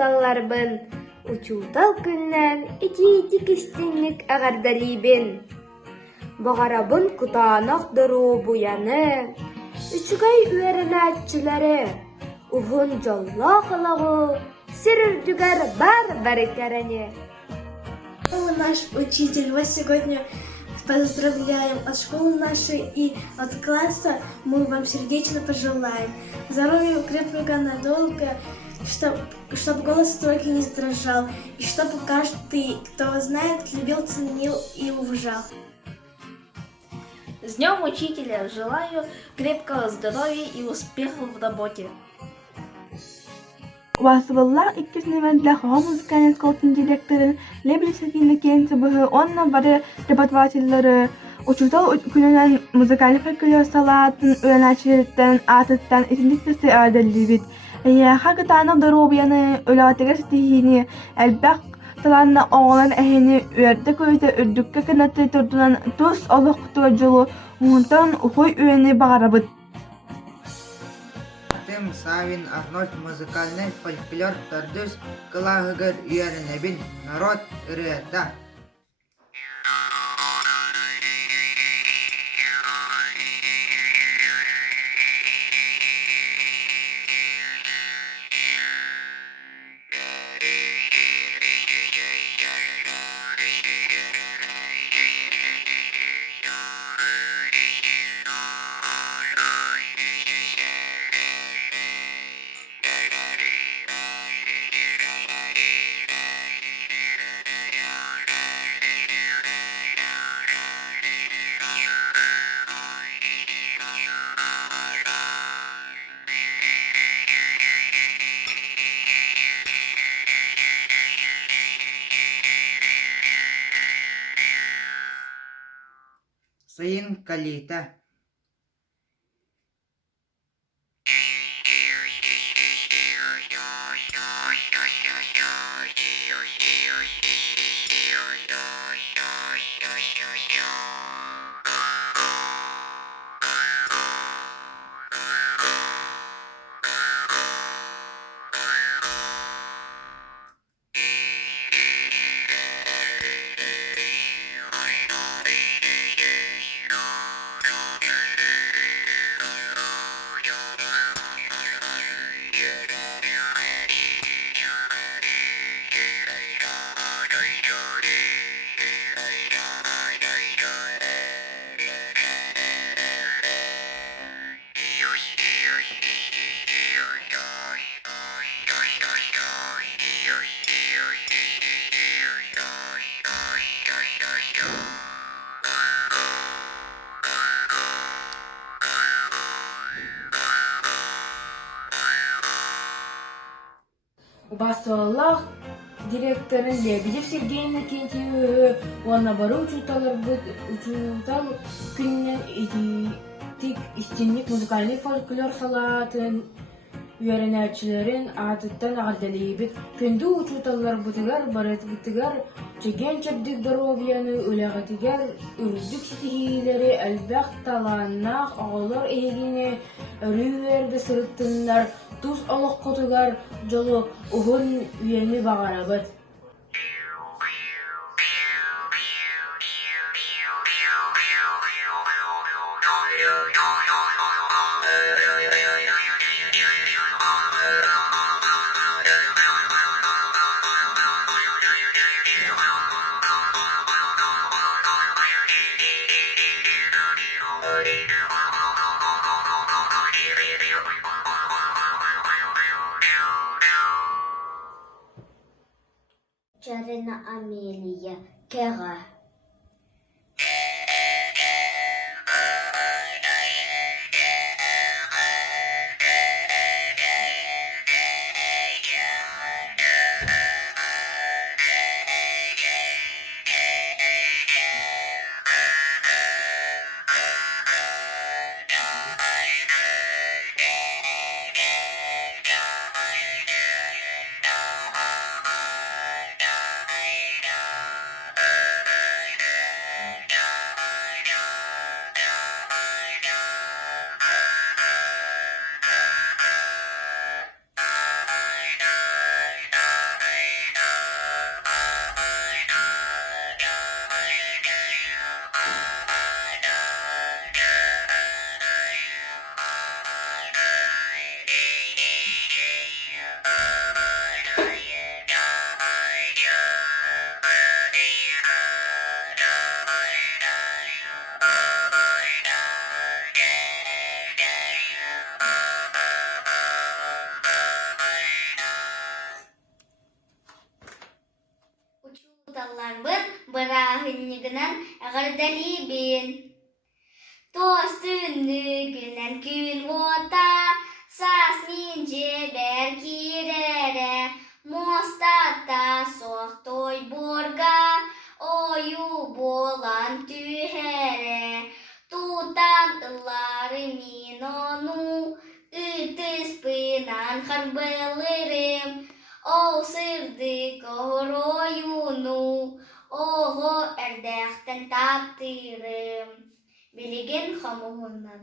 учуталларбын. Учутал күннен ити кистинник агардалибин. Бағарабын кутанақ дыру буяны, үчігай үйерінәтчілері, ұғын жолла қалағу, сірірдігер бар керене. Наш учитель, вас сегодня поздравляем от школы нашей и от класса. Мы вам сердечно пожелаем здоровья крепкого надолго, чтобы голос стройки не дрожал, и чтобы каждый, кто вас знает, любил, ценил и уважал. С Днем Учителя! Желаю крепкого здоровья и успехов в работе. Васыбыллах 2 сыныбында Хава музыкальный школтын директорын Лебедев Сергей Накентьевы, онна бары преподавательлары, учутал күнінен музыкальный фольклор салатын, өйәнәчілеріттен, атыттан, итіндіктісі әдәлібет. Хагытанық дұробияны, өліғатығар стихини, әлбәқ таланна оғылан әхені өйәрді көйді үрдікке кінәтті тұрдынан тұс олық құтуға жолу, ұңынтан ұхой өйәні бағарабыд. Савин Арнольд музыкальный фольклор тардус кылагыгыр үйәрінебін народ үрәтә. Sayın Kalita. Басыллах директорын Лебедев Сергей Накентьевы, онна бары учутал күннен тик истинник музыкальный фольклор салатын, үйәрінәтчілерін атыттан ағардалейбет. Күнді учуталлар бұтыгар, барет бұтыгар, чеген чәбдік дұробияны, өләғатыгар, үрдік стихилері, әлбәқ таланнақ, ағылар егіне, үріверді сұрыттындар, Тус олық құтығар жолу ұғын үйені бағарабыд. Jarena Amelia Kera. Бын бырағыннігінен әғірдәлейбін. Тоз түннігінен күн вота, сас мен жебер кирере, мостата соқ той борга, ойу болан түйере. Тутан ылары мен ону, үтіс пынан харбылырым, ол сырды коройуну, ого әрдәқтен таптырым. Билеген хамуғынан.